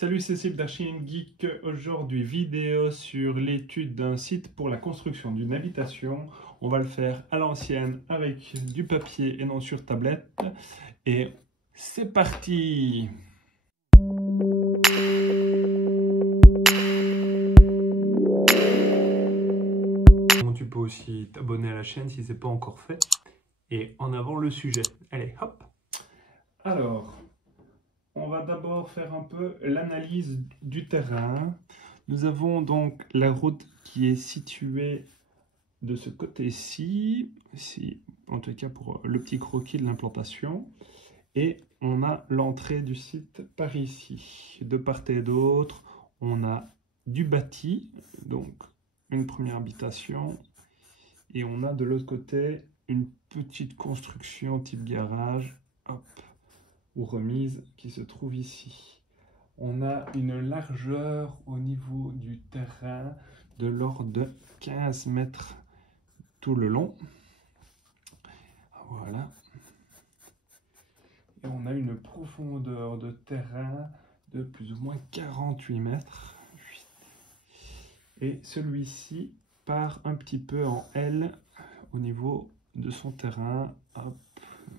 Salut, c'est Sylve d'Archi Geek. Aujourd'hui, vidéo sur l'étude d'un site pour la construction d'une habitation. On va le faire à l'ancienne avec du papier et non sur tablette. Et c'est parti! Tu peux aussi t'abonner à la chaîne si ce n'est pas encore fait. Et en avant le sujet. Allez, hop! Alors, on va d'abord faire un peu l'analyse du terrain. Nous avons donc la route qui est située de ce côté-ci, ici, en tout cas pour le petit croquis de l'implantation. Et on a l'entrée du site par ici. De part et d'autre, on a du bâti, donc une première habitation. Et on a de l'autre côté une petite construction type garage, hop, ou remise qui se trouve ici. On a une largeur au niveau du terrain de l'ordre de 15 mètres tout le long. Voilà. Et on a une profondeur de terrain de plus ou moins 48 mètres. Et celui-ci part un petit peu en L au niveau de son terrain, hop,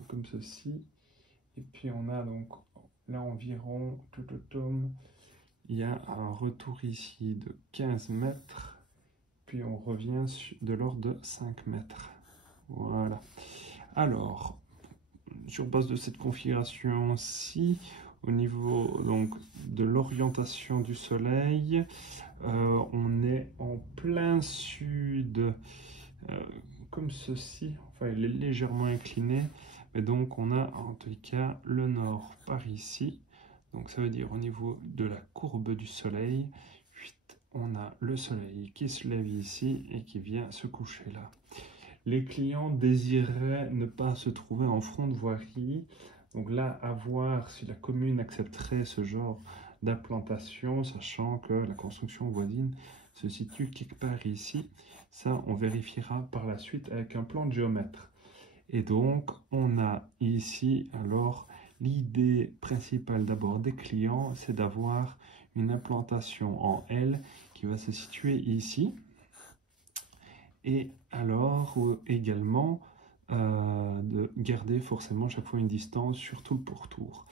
comme ceci. Et puis on a donc là environ tout le tome. Il y a un retour ici de 15 mètres. Puis on revient de l'ordre de 5 mètres. Voilà. Alors, sur base de cette configuration-ci, au niveau donc de l'orientation du soleil, on est en plein sud, comme ceci. Enfin, il est légèrement incliné, mais donc on a en tout cas le nord par ici. Donc ça veut dire au niveau de la courbe du soleil, on a le soleil qui se lève ici et qui vient se coucher là. Les clients désiraient ne pas se trouver en front de voirie. Donc là, à voir si la commune accepterait ce genre d'implantation, sachant que la construction voisine se situe quelque part ici. Ça, on vérifiera par la suite avec un plan de géomètre. Et donc, on a ici, alors, l'idée principale d'abord des clients, c'est d'avoir une implantation en L qui va se situer ici. Et alors également de garder forcément chaque fois une distance sur tout le pourtour.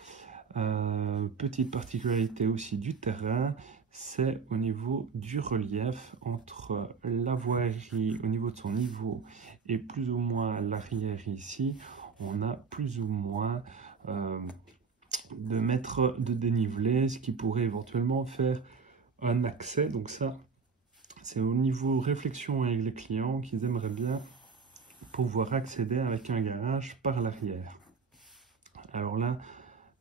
Petite particularité aussi du terrain, c'est au niveau du relief entre la voirie au niveau de son niveau et plus ou moins l'arrière ici, on a plus ou moins de mètres de dénivelé, ce qui pourrait éventuellement faire un accès. Donc ça, c'est au niveau réflexion avec les clients qu'ils aimeraient bien pouvoir accéder avec un garage par l'arrière. Alors là,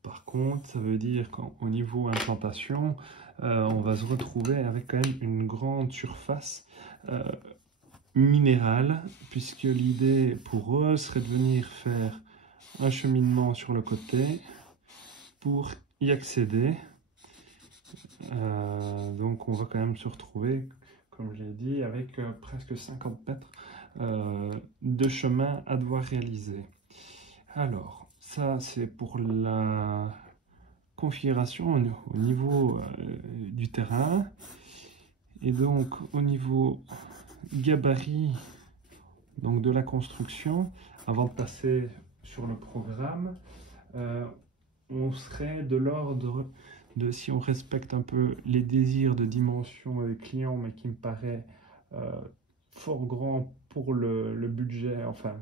par contre, ça veut dire qu'au niveau implantation, on va se retrouver avec quand même une grande surface minérale, puisque l'idée pour eux serait de venir faire un cheminement sur le côté pour y accéder. Donc on va quand même se retrouver, comme je l'ai dit, avec presque 50 mètres de chemin à devoir réaliser. Alors, ça c'est pour la configuration au niveau du terrain. Et donc au niveau gabarit donc de la construction, avant de passer sur le programme, on serait de l'ordre de, si on respecte un peu les désirs de dimension des clients, mais qui me paraît fort grand pour le budget, enfin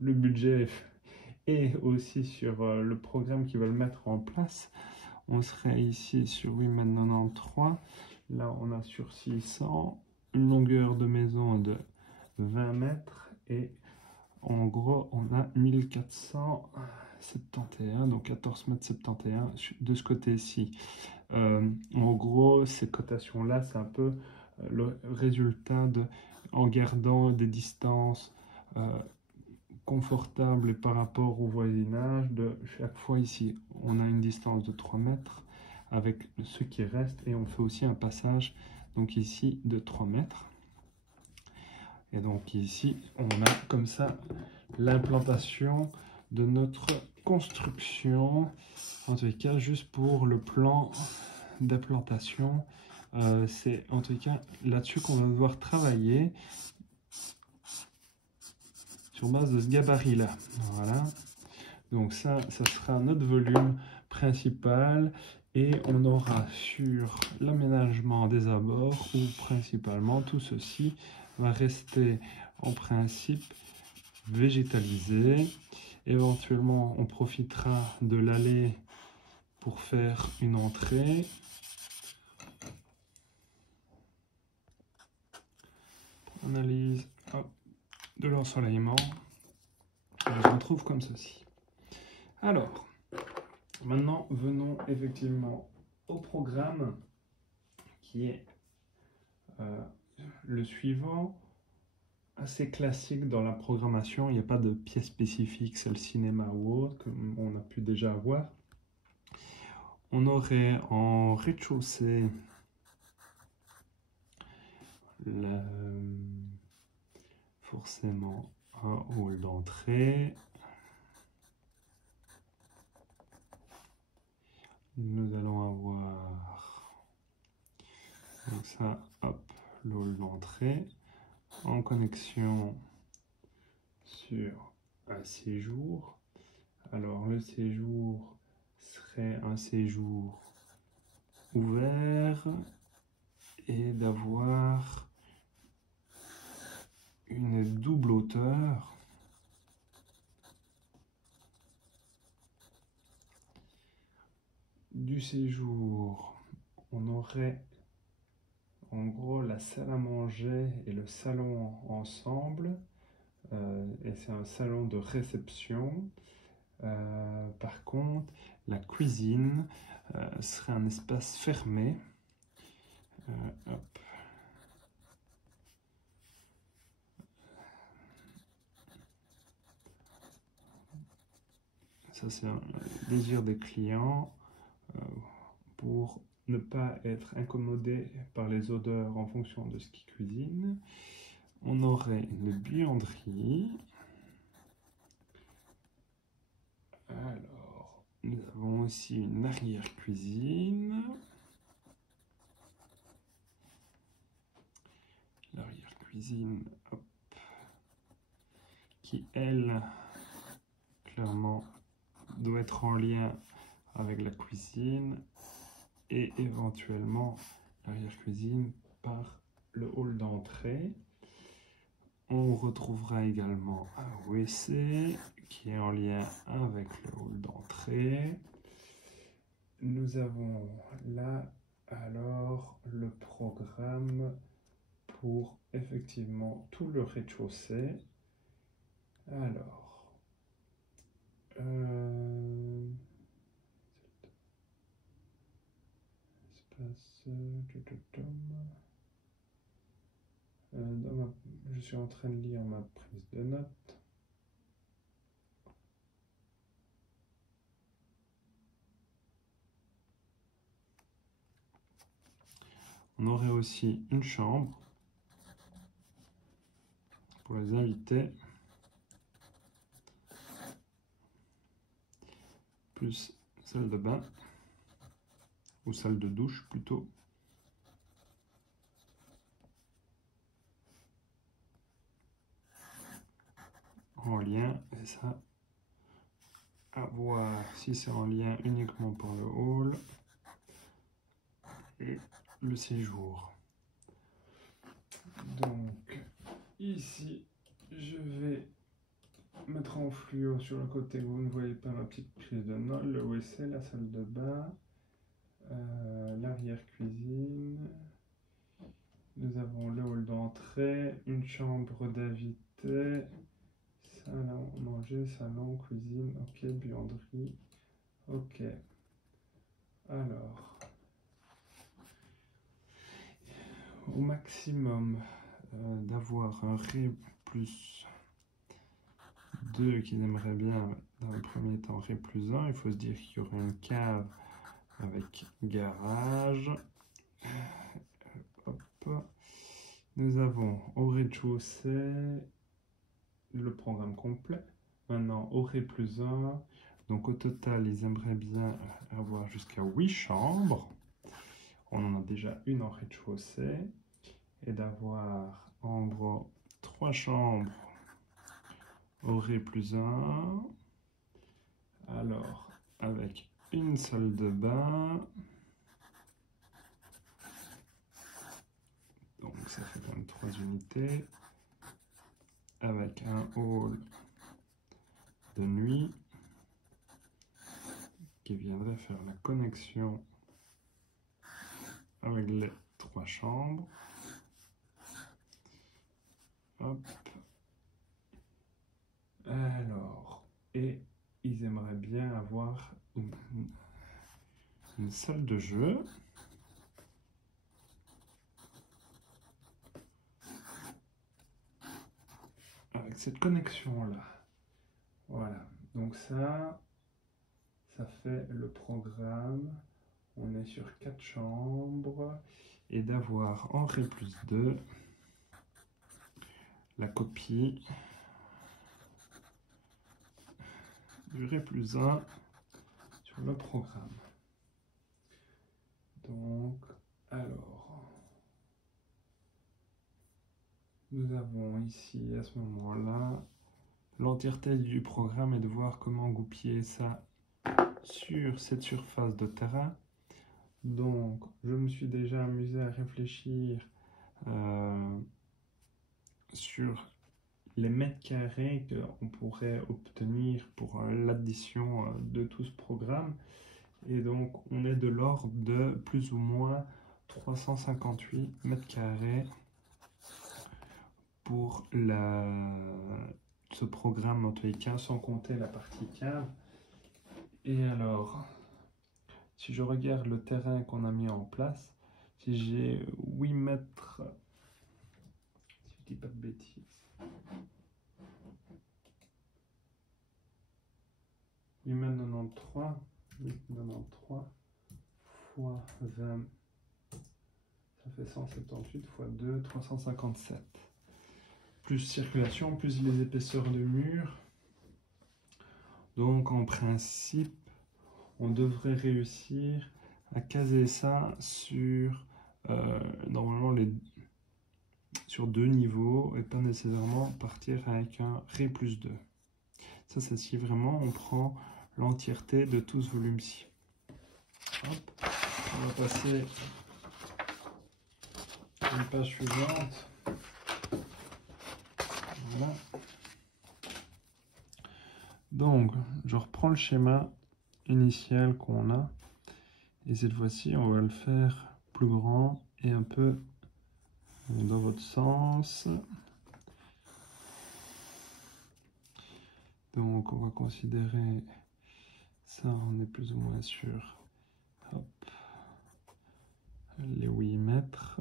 le budget et aussi sur le programme qu'ils veulent mettre en place. On serait ici sur 8,93 m, là on a sur 600, une longueur de maison de 20 mètres et en gros on a 1471, donc 14,71 m de ce côté-ci. En gros, ces cotations-là, c'est un peu le résultat en gardant des distances confortables par rapport au voisinage. De chaque fois ici, on a une distance de 3 mètres avec ce qui reste et on fait aussi un passage donc ici de 3 mètres. Et donc ici, on a comme ça l'implantation de notre construction, en tout cas juste pour le plan d'implantation. C'est en tout cas là-dessus qu'on va devoir travailler sur base de ce gabarit-là. Voilà. Donc ça sera notre volume principal et on aura sur l'aménagement des abords où principalement tout ceci va rester en principe végétalisé. Éventuellement, on profitera de l'allée pour faire une entrée. Analyse de l'ensoleillement. On se retrouve comme ceci. Alors, maintenant, venons effectivement au programme qui est le suivant. Assez classique dans la programmation, il n'y a pas de pièce spécifique, c'est le cinéma ou autre, comme on a pu déjà voir. On aurait en rez-de-chaussée forcément un hall d'entrée. Nous allons avoir donc ça, hop, le hall d'entrée en connexion sur un séjour. Alors le séjour serait un séjour ouvert et d'avoir une double hauteur du séjour. On aurait en gros la salle à manger et le salon ensemble, et c'est un salon de réception. Par contre, la cuisine serait un espace fermé. Hop. Ça, c'est un désir des clients pour ne pas être incommodé par les odeurs en fonction de ce qu'ils cuisinent. On aurait une buanderie. Alors, nous avons aussi une arrière-cuisine. L'arrière-cuisine, qui, elle, clairement, doit être en lien avec la cuisine et éventuellement l'arrière-cuisine par le hall d'entrée. On retrouvera également un WC qui est en lien avec le hall d'entrée. Nous avons là alors le programme pour effectivement tout le rez-de-chaussée. Alors, je suis en train de lire ma prise de notes. On aurait aussi une chambre pour les invités, plus salle de bain, ou salle de douche plutôt. En lien, et ça, à voir si c'est en lien uniquement pour le hall et le séjour. Donc, ici, je vais mettre en fluo sur le côté où vous ne voyez pas ma petite prise de notes, le WC, la salle de bain, l'arrière-cuisine. Nous avons le hall d'entrée, une chambre d'invité, salon, manger, salon, cuisine, ok, buanderie, ok. Alors, au maximum d'avoir un Ré plus 2 qu'ils aimeraient bien dans le premier temps Ré plus 1, il faut se dire qu'il y aurait une cave avec garage. Hop. Nous avons au rez-de-chaussée le programme complet. Maintenant au Ré plus 1, donc au total ils aimeraient bien avoir jusqu'à 8 chambres. déjà une en rez-de-chaussée et d'avoir en gros 3 chambres au Rez+1. Alors, avec une salle de bain. Donc ça fait quand même 3 unités. Avec un hall de nuit qui viendrait faire la connexion avec les 3 chambres. Hop. Alors, et ils aimeraient bien avoir une salle de jeu. Avec cette connexion-là. Voilà. Donc ça fait le programme. On est sur 4 chambres. Et d'avoir en Rez+2 la copie du Rez+1 sur le programme. Donc, alors, nous avons ici, à ce moment-là, l'entièreté du programme et de voir comment goupiller ça sur cette surface de terrain. Donc, je me suis déjà amusé à réfléchir sur les mètres carrés qu'on pourrait obtenir pour l'addition de tout ce programme. Et donc, on est de l'ordre de plus ou moins 358 mètres carrés pour ce programme, en tous les cas, sans compter la partie cave. Et alors, si je regarde le terrain qu'on a mis en place, si j'ai 8 mètres, si je dis pas de bêtises, 8 mètres 93, 8,93 fois 20, ça fait 178 fois 2, 357. Plus circulation, plus les épaisseurs de mur. Donc en principe, on devrait réussir à caser ça sur normalement sur 2 niveaux et pas nécessairement partir avec un Rez+2. Ça c'est si vraiment on prend l'entièreté de tout ce volume-ci. On va passer à une page suivante. Voilà. Donc, je reprends le schéma initial qu'on a. Et cette fois-ci, on va le faire plus grand et un peu dans votre sens. Donc, on va considérer ça, on est plus ou moins sur hop, les 8 mètres.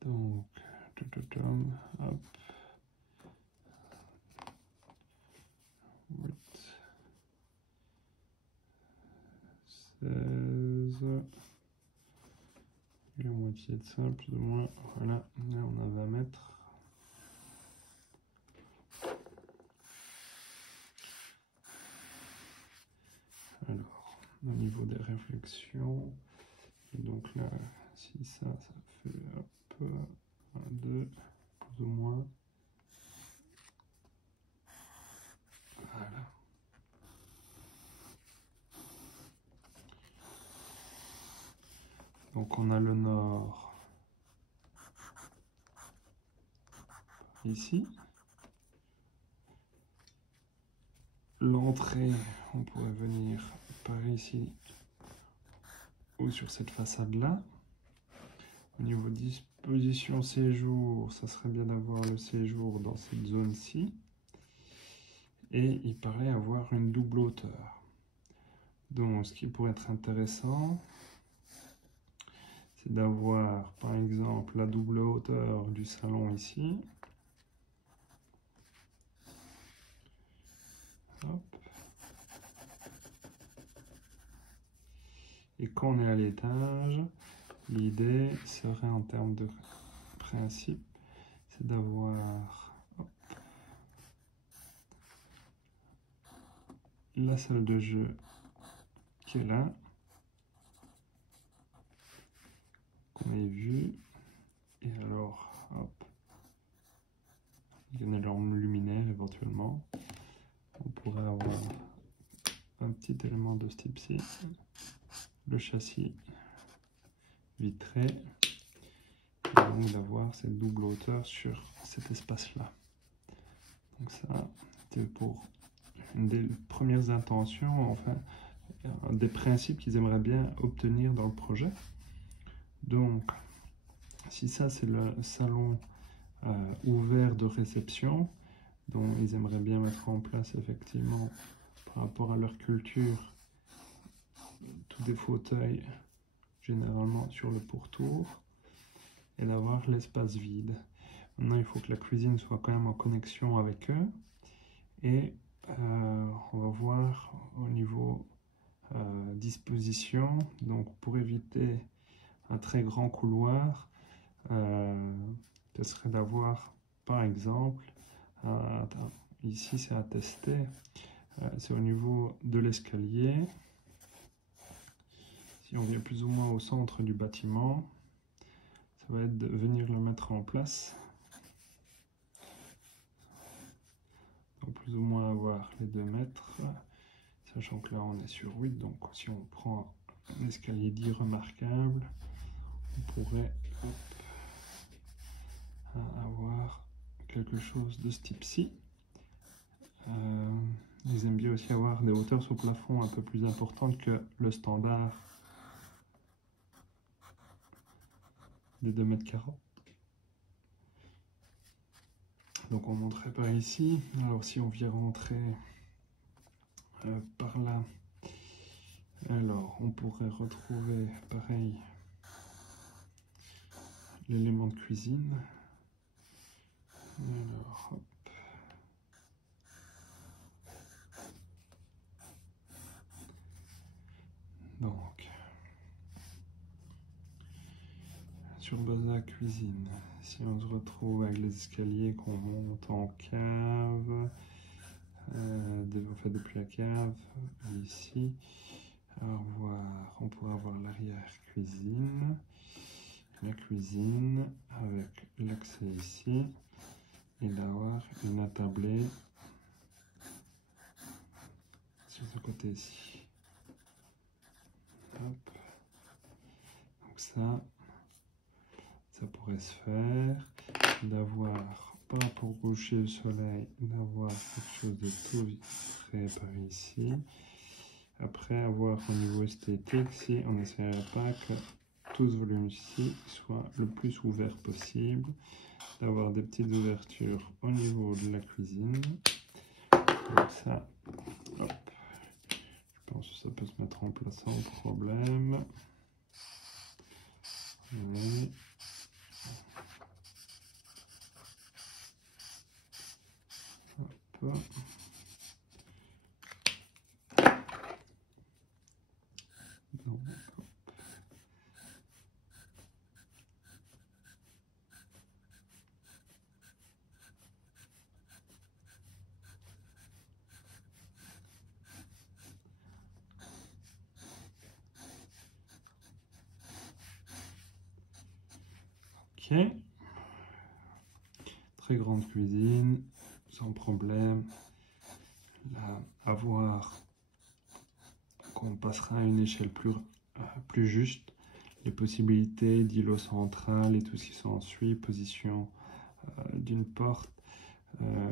Donc, hop. 8, 16, et la moitié de ça, plus ou moins, voilà, là on a 20 mètres. Alors, au niveau des réflexions, donc là, si ça fait hop, 1, 2, plus ou moins. Voilà. Donc on a le nord ici. L'entrée, on pourrait venir par ici ou sur cette façade-là. Au niveau disposition séjour, ça serait bien d'avoir le séjour dans cette zone-ci. Et il paraît avoir une double hauteur. Donc ce qui pourrait être intéressant, c'est d'avoir par exemple la double hauteur du salon ici. Hop. Et quand on est à l'étage, l'idée serait en termes de principe, c'est d'avoir la salle de jeu qui est là. les vues. Et alors, hop, il y en a l'énorme luminaire éventuellement. On pourrait avoir un petit élément de ce type-ci, le châssis vitré, et donc d'avoir cette double hauteur sur cet espace-là. Donc ça, c'était pour une des premières intentions, enfin, un des principes qu'ils aimeraient bien obtenir dans le projet. Donc, si ça c'est le salon ouvert de réception, dont ils aimeraient bien mettre en place effectivement par rapport à leur culture, tous des fauteuils généralement sur le pourtour, et d'avoir l'espace vide. Maintenant, il faut que la cuisine soit quand même en connexion avec eux, et on va voir au niveau disposition, donc pour éviter un très grand couloir, ce serait d'avoir par exemple, ici c'est à tester, c'est au niveau de l'escalier. Si on vient plus ou moins au centre du bâtiment, ça va être de venir le mettre en place. Donc plus ou moins avoir les 2 mètres, sachant que là on est sur 8, donc si on prend un escalier dit remarquable, on pourrait avoir quelque chose de ce type-ci. Ils aiment bien aussi avoir des hauteurs sur plafond un peu plus importantes que le standard des 2,40 m. Donc on monterait par ici. Alors si on vient rentrer par là, alors on pourrait retrouver pareil l'élément de cuisine. Alors hop. Donc sur base de la cuisine, si on se retrouve avec les escaliers qu'on monte en cave, depuis la cave, ici, on pourrait avoir l'arrière-cuisine, la cuisine avec l'accès ici, et d'avoir une attablée sur ce côté-ci. Hop. Donc ça pourrait se faire, d'avoir par rapport au coucher du soleil, d'avoir quelque chose de tout vitré par ici. Après, avoir au niveau esthétique, si on n'essaierait pas que tout ce volume-ci soit le plus ouvert possible, d'avoir des petites ouvertures au niveau de la cuisine. Donc ça, hop, je pense que ça peut se mettre en place sans problème. Oui. Hop. Donc, ok. Très grande cuisine, sans problème. Là, à voir qu'on passera à une échelle plus juste. Les possibilités d'îlot central et tout ce qui s'ensuit, position d'une porte.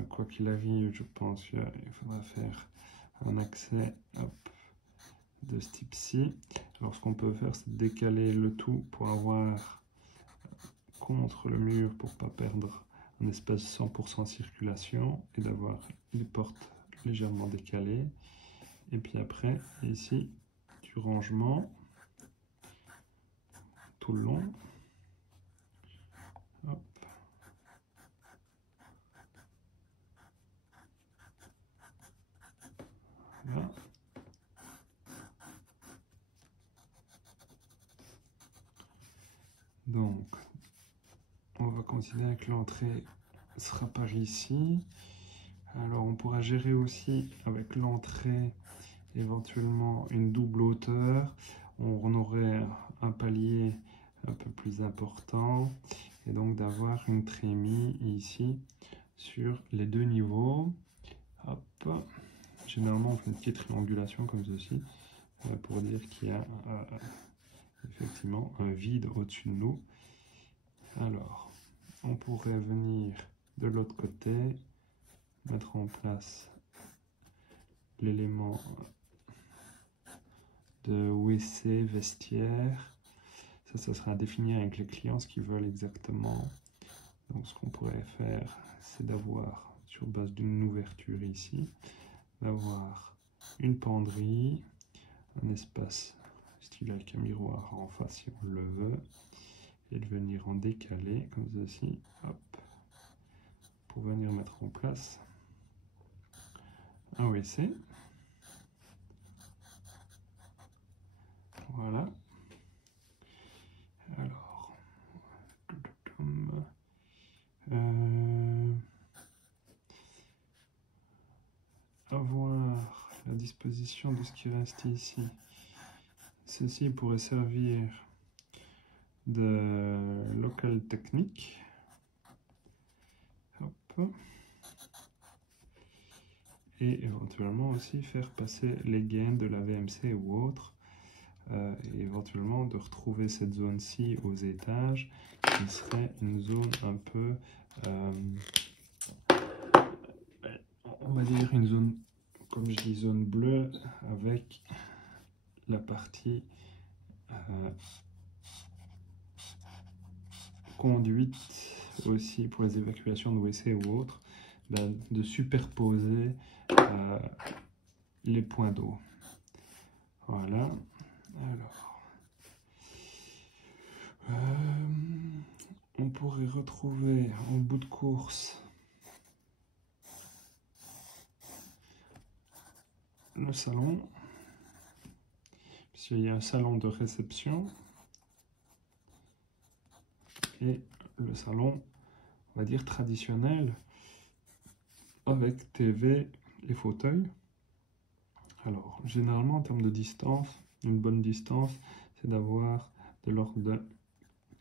Quoi qu'il arrive, je pense qu'il faudra faire un accès de ce type-ci. Alors ce qu'on peut faire, c'est décaler le tout pour avoir contre le mur pour ne pas perdre un espace 100% circulation et d'avoir les portes légèrement décalées. Et puis après, ici, du rangement tout le long. Hop. Voilà. Donc, on va considérer que l'entrée sera par ici. Alors, on pourra gérer aussi avec l'entrée éventuellement une double hauteur. On aurait un palier un peu plus plus important et donc d'avoir une trémie ici sur les deux niveaux. Hop. Généralement on fait une petite triangulation comme ceci pour dire qu'il y a effectivement un vide au-dessus de nous. Alors on pourrait venir de l'autre côté, mettre en place l'élément de WC, vestiaire. Ça sera à définir avec les clients ce qu'ils veulent exactement. Donc ce qu'on pourrait faire, c'est d'avoir, sur base d'une ouverture ici, d'avoir une penderie, un espace style avec un miroir en face si on le veut, et de venir en décalé, comme ceci, hop, pour venir mettre en place un WC. Voilà. Alors, avoir la disposition de ce qui reste ici. Ceci pourrait servir de local technique. Hop. Et éventuellement aussi faire passer les gaines de la VMC ou autre. Et éventuellement de retrouver cette zone-ci aux étages, qui serait une zone un peu, on va dire une zone, comme je dis, zone bleue, avec la partie conduite aussi pour les évacuations de WC ou autres, de superposer les points d'eau. Voilà. Alors, on pourrait retrouver en bout de course le salon, puisqu'il y a un salon de réception et le salon, on va dire, traditionnel, avec TV et fauteuil. Alors, généralement, en termes de distance, une bonne distance, c'est d'avoir de l'ordre de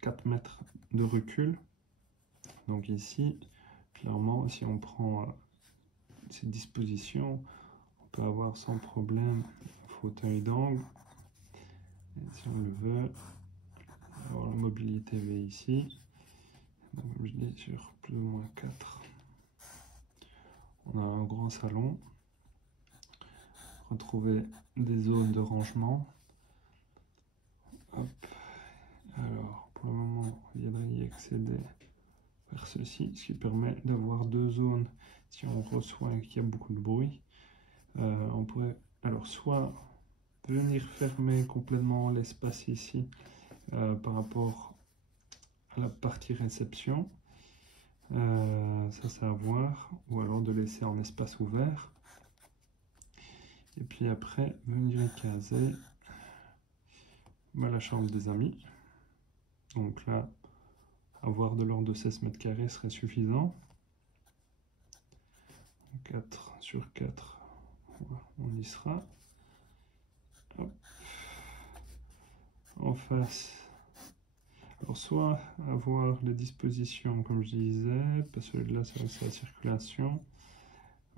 4 mètres de recul. Donc ici, clairement, si on prend cette disposition, on peut avoir sans problème un fauteuil d'angle. Si on le veut, avoir la mobilité V ici. Donc, comme je dis, sur plus ou moins 4. On a un grand salon. Retrouver des zones de rangement. Hop. Alors, pour le moment, il viendrait y accéder vers ceci, ce qui permet d'avoir deux zones. Si on reçoit et qu'il y a beaucoup de bruit, on pourrait alors soit venir fermer complètement l'espace ici par rapport à la partie réception, ça c'est à voir, ou alors de laisser en espace ouvert. Et puis après, venir y caser la chambre des amis. Donc là, avoir de l'ordre de 16 mètres carrés serait suffisant. 4 sur 4, on y sera. Hop. En face, alors soit avoir les dispositions comme je disais, parce que là c'est la circulation,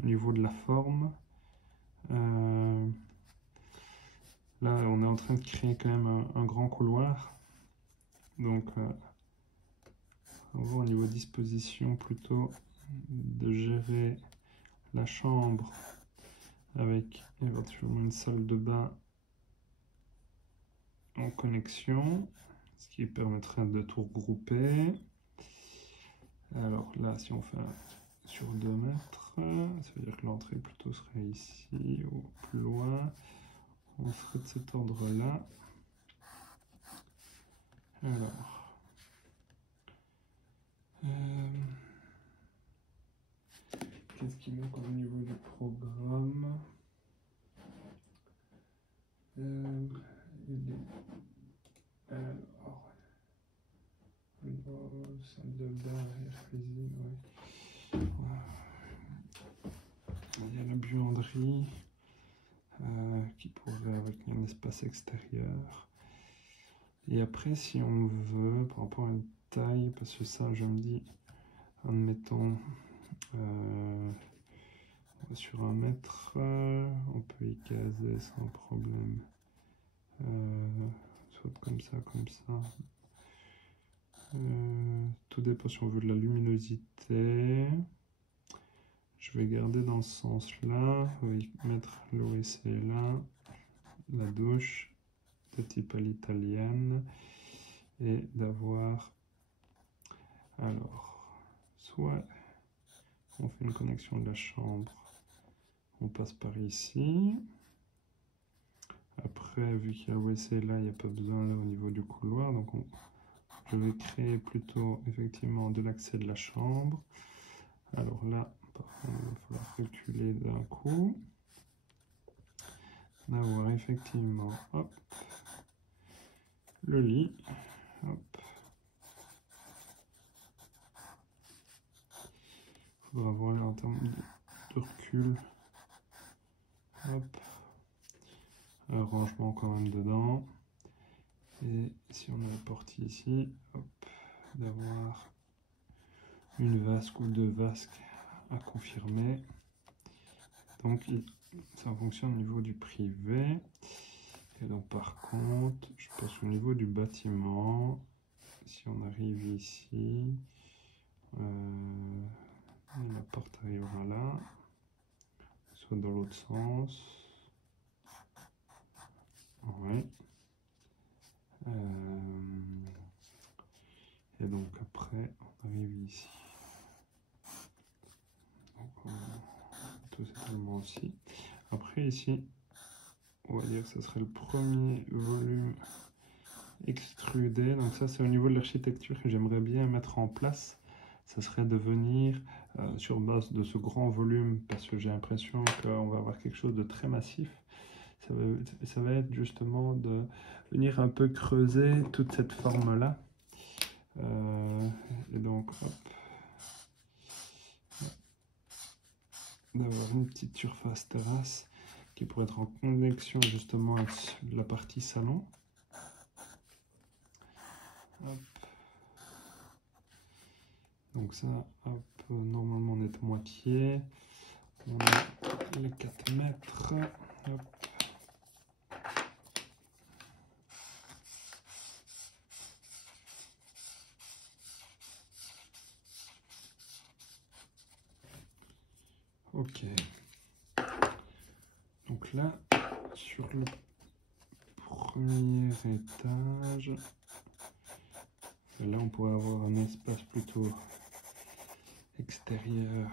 au niveau de la forme. Là on est en train de créer quand même un grand couloir, donc au niveau disposition plutôt de gérer la chambre avec éventuellement une salle de bain en connexion, ce qui permettrait de tout regrouper. Alors là, si on fait sur 2 mètres, ça veut dire que l'entrée plutôt serait ici ou plus loin. On ferait de cet ordre-là. Alors, qu'est-ce qu'il manque au niveau du programme? Alors, salle de bain, cuisine, oui. Il y a la buanderie qui pourrait avec un espace extérieur. Et après, si on veut, par rapport à une taille, parce que ça, je me dis, admettons, sur 1 mètre, on peut y caser sans problème. Soit comme ça, comme ça. Tout dépend si on veut de la luminosité. Je vais garder dans ce sens-là. Oui, mettre l'OSC là. La douche de type à l'italienne. Et d'avoir... Alors, soit on fait une connexion de la chambre. On passe par ici. Après, vu qu'il y a l'OSC là, il n'y a pas besoin là au niveau du couloir. Donc je vais créer plutôt effectivement de l'accès de la chambre. Alors là, par contre, il va falloir reculer d'un coup. D'avoir effectivement, hop, le lit. Hop. Il faudra voir en termes de recul. Hop. Un rangement quand même dedans. Et si on a la porte ici, hop, d'avoir une vasque ou 2 vasques à confirmer. Donc ça fonctionne au niveau du privé. Et donc par contre, je passe au niveau du bâtiment. Si on arrive ici, la porte arrivera là, soit dans l'autre sens. Ouais. Et donc après, on arrive ici. Donc tout simplement aussi. Après ici, on va dire que ce serait le premier volume extrudé. Donc ça, c'est au niveau de l'architecture que j'aimerais bien mettre en place. Ça serait de venir sur base de ce grand volume, parce que j'ai l'impression qu'on va avoir quelque chose de très massif. Ça va être justement de venir un peu creuser toute cette forme-là. Et donc, hop, d'avoir une petite surface terrasse qui pourrait être en connexion justement avec la partie salon. Hop. Donc ça, hop, normalement on est à moitié. On a les 4 mètres. Hop. Ok. Donc là, sur le premier étage, là on pourrait avoir un espace plutôt extérieur,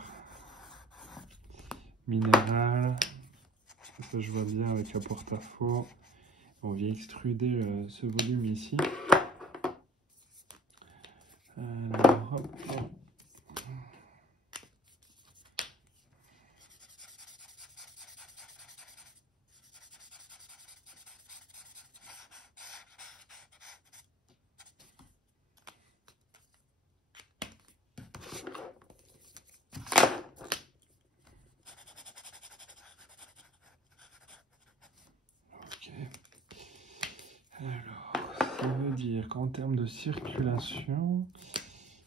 minéral. Ça je vois bien avec un porte-à-faux. On vient extruder ce volume ici. Alors, hop, hop. Alors, ça veut dire qu'en termes de circulation,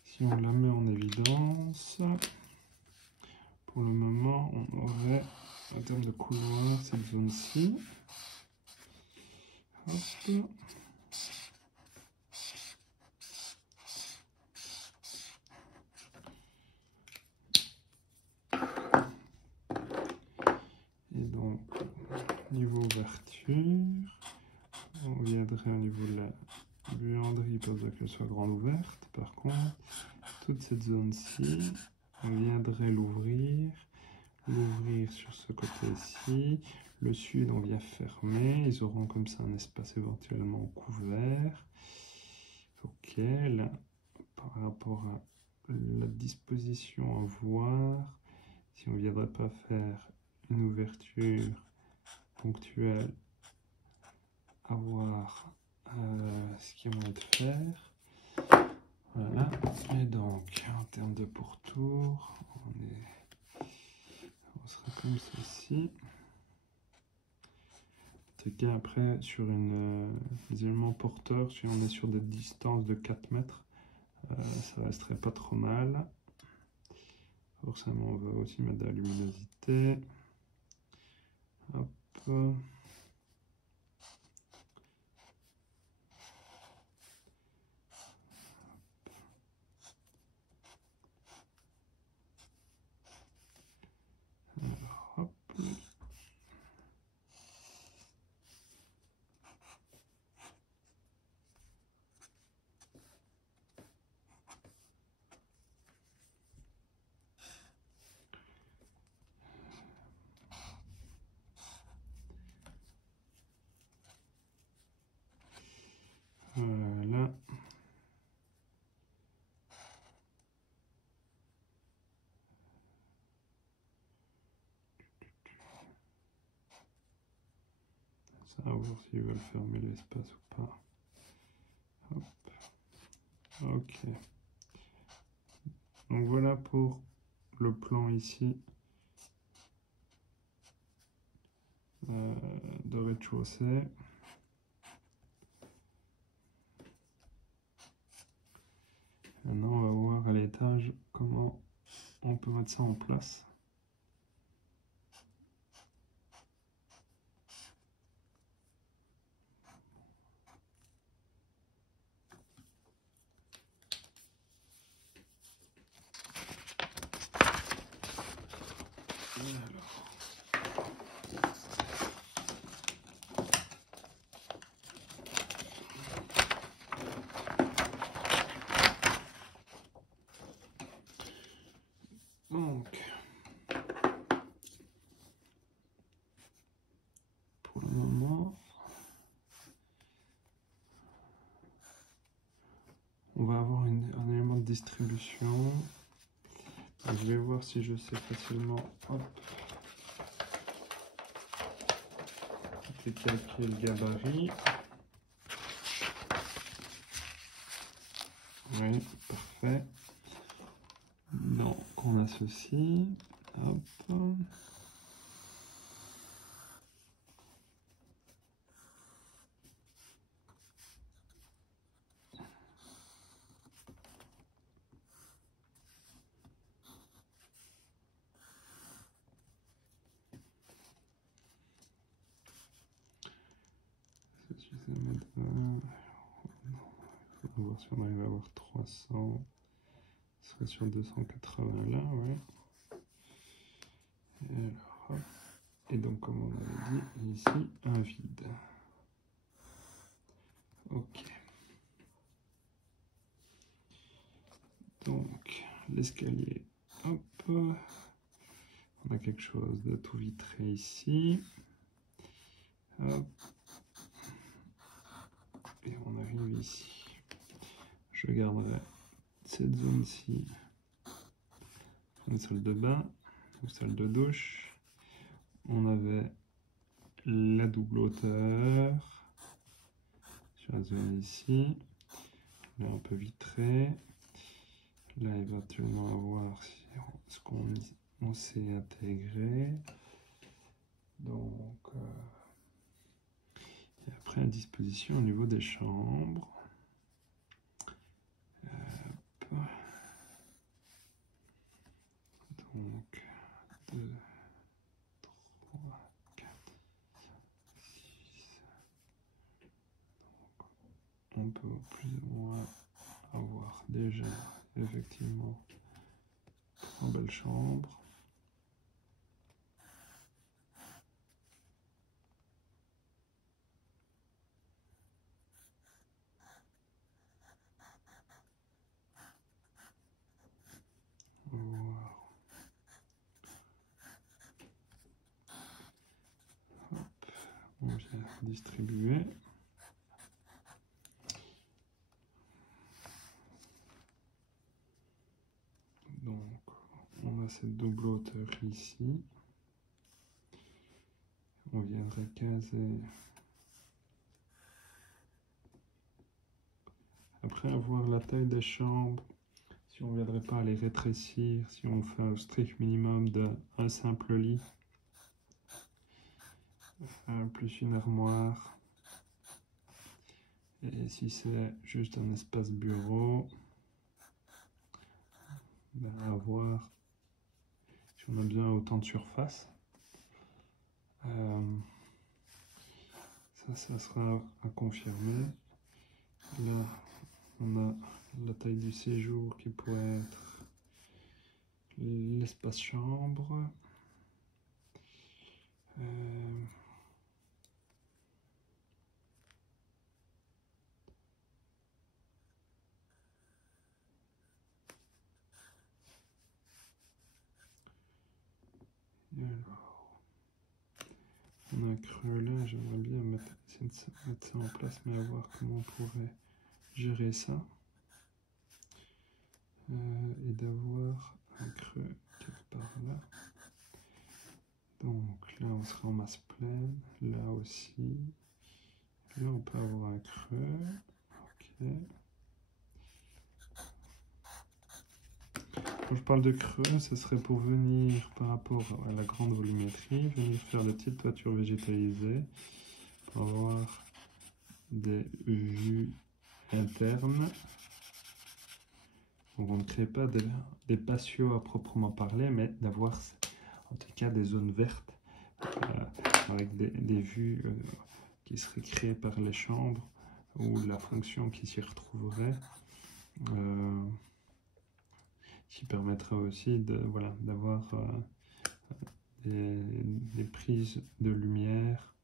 si on la met en évidence, pour le moment, on aurait, en termes de couloir, cette zone-ci. Hop. Et donc, niveau ouverture, on viendrait au niveau de la buanderie, pas besoin qu'elle soit grande ouverte. Par contre, toute cette zone-ci, on viendrait l'ouvrir sur ce côté-ci. Le sud, on vient fermer. Ils auront comme ça un espace éventuellement couvert. Ok, là, par rapport à la disposition à voir, si on ne viendrait pas faire une ouverture ponctuelle, à voir ce qu'ils vont être faire. Voilà, et donc en termes de pourtour, on sera comme ceci. c'est qu'après, sur les éléments porteurs, si on est sur des distances de 4 mètres, ça resterait pas trop mal. Forcément, on va aussi mettre de la luminosité. Hop. Alors, hop. Voilà. Ça, à voir s'ils veulent fermer l'espace ou pas. Hop. Ok. Donc voilà pour le plan ici de rez-de-chaussée. Maintenant, on va voir à l'étage comment on peut mettre ça en place. Donc, pour le moment, on va avoir un élément de distribution. Donc, je vais voir si je sais facilement calquer le gabarit. Oui, parfait. Donc, on a ceci. Hop. On va voir si on arrive à avoir 300. Ce serait sur 280 là, ouais. Et alors, hop. Et donc, comme on avait dit, ici, un vide. Ok. Donc, l'escalier, hop. On a quelque chose de tout vitré ici. Hop. Et on arrive ici. Je garderai cette zone-ci. Une salle de bain, une salle de douche. On avait la double hauteur sur la zone ici. Là, un peu vitré. Là, éventuellement, à voir ce qu'on s'est intégré. Donc, et après, à disposition au niveau des chambres. Donc, 2, 3, 4, 6. On peut plus ou moins avoir déjà effectivement 3 belles chambres. On vient distribuer. Donc, on a cette double hauteur ici. On viendrait caser. Après avoir la taille des chambres, si on ne viendrait pas à les rétrécir, si on fait un strict minimum d'un simple lit, plus une armoire. Et si c'est juste un espace bureau, ben à voir si on a besoin autant de surface. Ça sera à confirmer. Là, on a la taille du séjour qui pourrait être l'espace chambre. Et alors, on a un creux là, j'aimerais bien mettre ça en place, mais à voir comment on pourrait gérer ça. Et d'avoir un creux quelque part là. Donc là, on sera en masse pleine, là aussi. Là, on peut avoir un creux. Ok. Quand je parle de creux, ce serait pour venir, par rapport à la grande volumétrie, venir faire des petites toitures végétalisées pour avoir des vues internes. Donc on ne crée pas des patios à proprement parler, mais d'avoir en tout cas des zones vertes avec des vues qui seraient créées par les chambres ou la fonction qui s'y retrouverait. Qui permettra aussi d'avoir des prises de lumière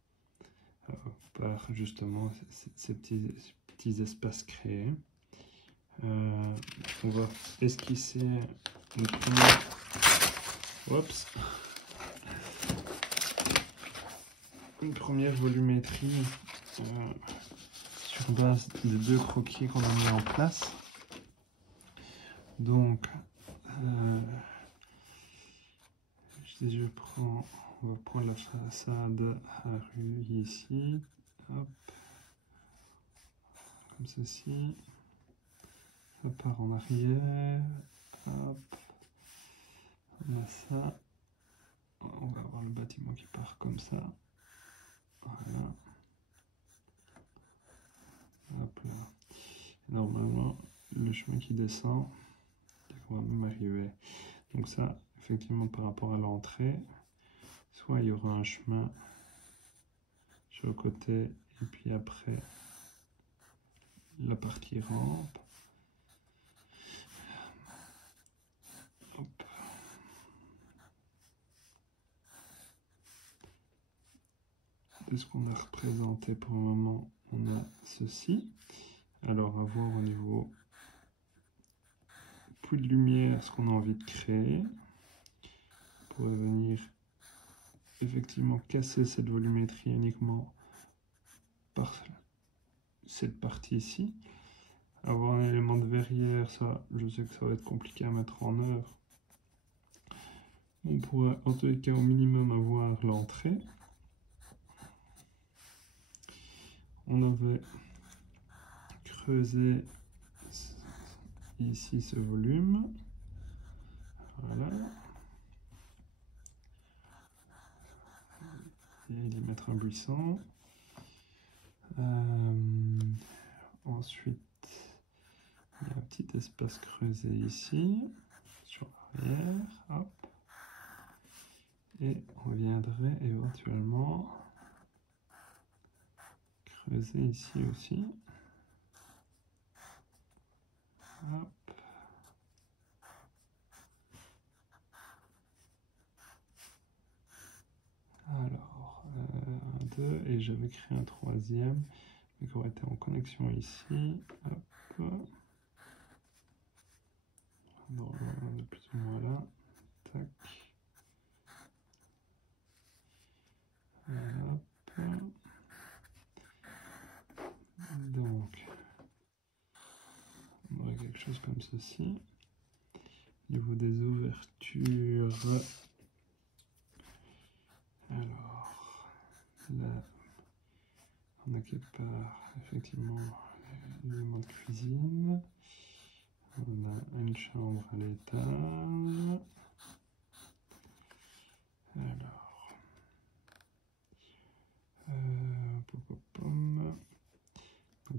par justement ces petits espaces créés. On va esquisser une première volumétrie sur base des 2 croquis qu'on a mis en place. Donc, on va prendre la façade à rue ici, hop, comme ceci, ça part en arrière, hop, on a ça, on va avoir le bâtiment qui part comme ça, voilà, hop là, normalement le chemin qui descend, on va même arriver, donc ça effectivement par rapport à l'entrée, soit il y aura un chemin sur le côté et puis après la partie rampe. Hop. De ce qu'on a représenté pour le moment, on a ceci. Alors à voir au niveau plus de lumière, ce qu'on a envie de créer. On pourrait venir effectivement casser cette volumétrie uniquement par cette partie ici. Avoir un élément de verrière, ça, je sais que ça va être compliqué à mettre en œuvre. On pourrait en tous les cas au minimum avoir l'entrée. On avait creusé ici ce volume. Voilà. Et y mettre un buisson. Ensuite, il y a un petit espace creusé ici, sur l'arrière. Hop. Et on viendrait éventuellement creuser ici aussi. Hop. Alors, 1, 2, et j'avais créé un troisième, mais qui aurait été en connexion ici. Hop. Bon, on est plus ou moins là. Tac. Hop. Donc, on aurait quelque chose comme ceci. Au niveau des ouvertures, alors là, on a quelque part effectivement l'élément de cuisine. On a une chambre à l'étage. Alors,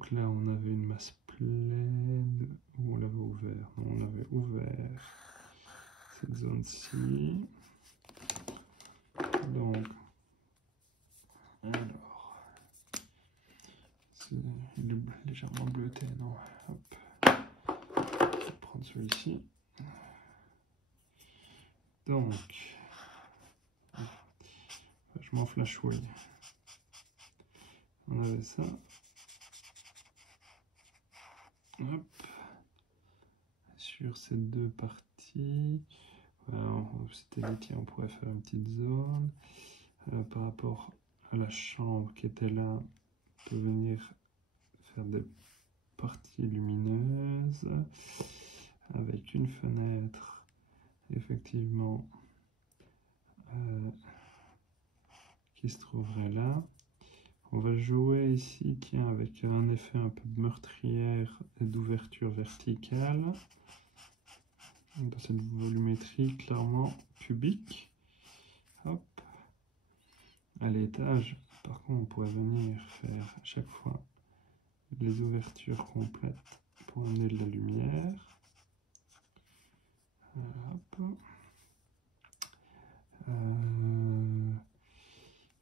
Donc là, on avait une masse pleine, ou on l'avait ouvert? Non, on avait ouvert cette zone-ci. Donc, alors, il est légèrement bleuté, non? Hop. Je vais prendre celui-ci. Donc, je m'en flashouille. On avait ça. Hop. Sur ces deux parties, c'était dit qu'on pourrait faire une petite zone. Par rapport à la chambre qui était là, on peut venir faire des parties lumineuses avec une fenêtre, effectivement, qui se trouverait là. On va jouer ici avec un effet un peu de meurtrière et d'ouverture verticale dans cette volumétrie clairement cubique. Hop. À l'étage, par contre, on pourrait venir faire à chaque fois les ouvertures complètes pour amener de la lumière. Hop.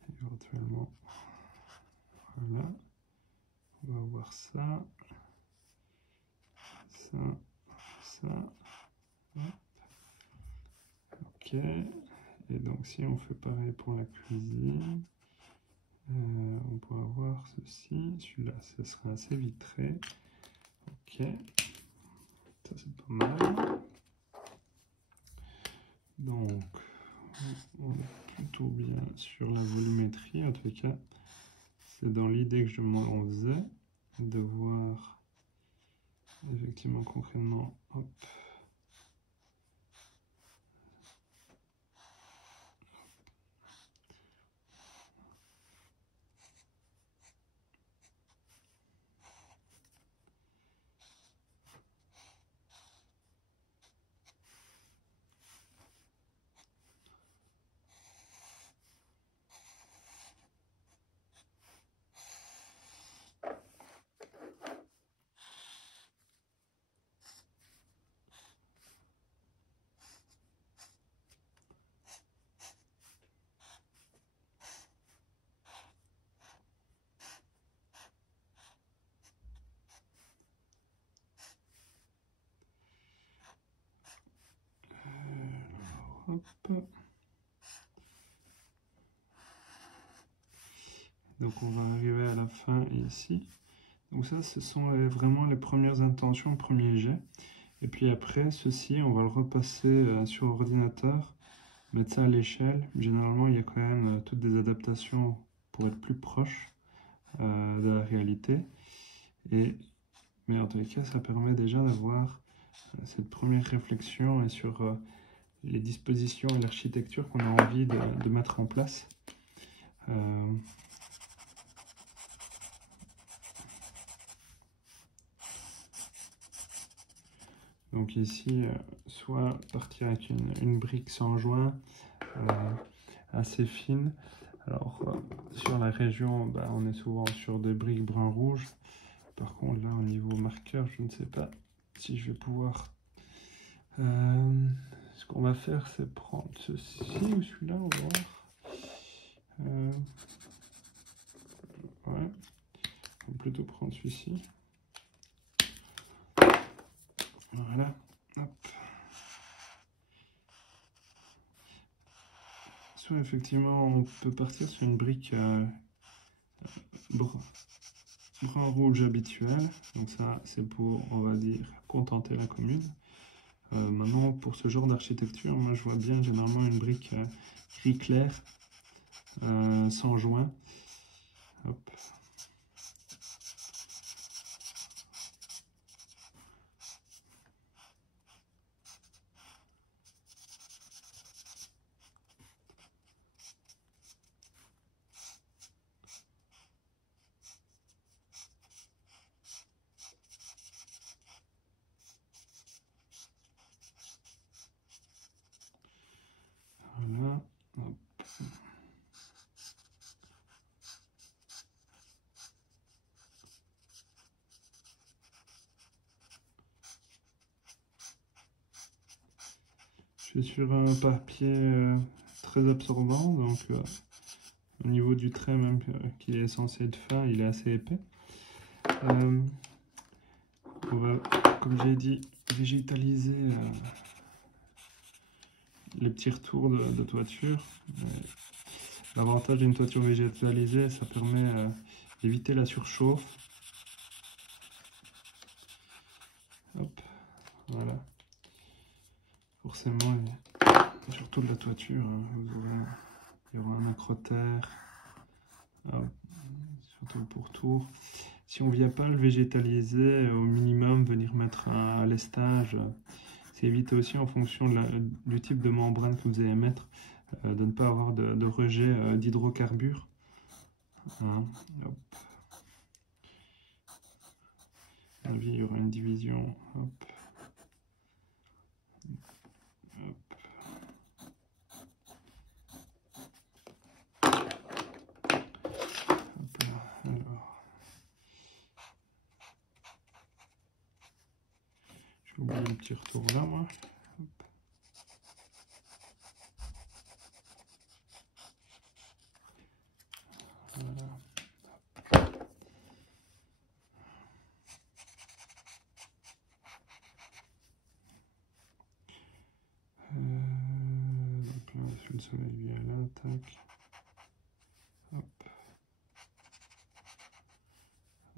Éventuellement, voilà. On va voir ça. Ça. Ça. Hop. Ok. Et donc, si on fait pareil pour la cuisine, on pourra avoir ceci. Celui-là, ce sera assez vitré. Ok. Ça, c'est pas mal. Donc, on est plutôt bien sur la volumétrie. En tout cas, c'est dans l'idée que je m'en faisais, de voir effectivement concrètement. Hop. Hop. Donc on va arriver à la fin ici. Donc ça, ce sont vraiment les premières intentions, premier jet. Et puis après, ceci, on va le repasser sur ordinateur, mettre ça à l'échelle. Généralement, il y a quand même toutes des adaptations pour être plus proche de la réalité. Mais en tous les cas, ça permet déjà d'avoir cette première réflexion et sur les dispositions et l'architecture qu'on a envie de mettre en place. Donc ici, soit partir avec une brique sans joint, assez fine. Alors sur la région, on est souvent sur des briques brun-rouge. Par contre là, au niveau marqueur, je ne sais pas si je vais pouvoir... ce qu'on va faire, c'est prendre ceci ou celui-là, on va voir. Ouais, on va plutôt prendre celui-ci. Voilà, hop. Soit effectivement, on peut partir sur une brique brun rouge habituel. Donc ça, c'est pour, on va dire, contenter la commune. Maintenant, pour ce genre d'architecture, moi je vois bien généralement une brique gris clair, sans joint. Hop. Voilà. Hop. suis sur un papier très absorbant, donc au niveau du trait même qui est censé être fin, il est assez épais. On va, comme j'ai dit, végétaliser les petits retours de toiture. L'avantage d'une toiture végétalisée, ça permet d'éviter la surchauffe. Hop, voilà. Forcément, surtout de la toiture, il y aura un accrotaire, surtout le pourtour. Si on ne vient pas le végétaliser, au minimum, venir mettre un lestage, c'est éviter aussi en fonction du type de membrane que vous allez mettre, de ne pas avoir de rejet d'hydrocarbures. Hein, hop. À mon avis, il y aura une division. Hop. Hop. Hop là. Alors. J'ai oublié le petit retour là, moi. Hop. Voilà. Donc là, sur le sommet du là, tac. Hop.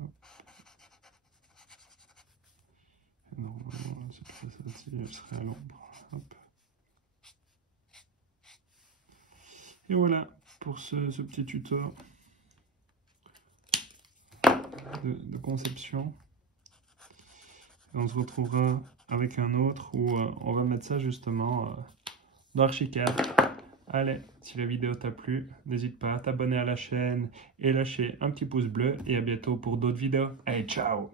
Hop. Et normalement, cette façade-ci, elle serait à l'ombre. Hop. Et voilà pour ce petit tuto de conception. Et on se retrouvera avec un autre où on va mettre ça justement dans Archicad. Allez, si la vidéo t'a plu, n'hésite pas à t'abonner à la chaîne et lâcher un petit pouce bleu. Et à bientôt pour d'autres vidéos. Allez, ciao!